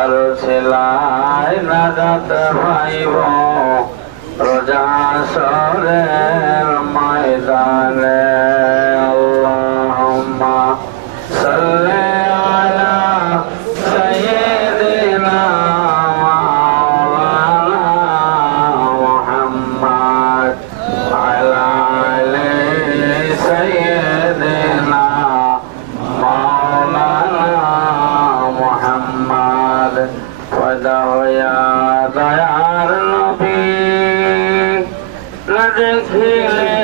তার ছেলাই নাজাত পাইব রোজা সরের ময়দানে আল্লাহুম্মা সাল্লি আলা সাইয়্যিদিনা মাওলানা মুহাম্মদ আলা আলি সাইয়্যিদিনা মাওলানা মুহাম্মদ ওয়া দয়ার নবী দেখিলে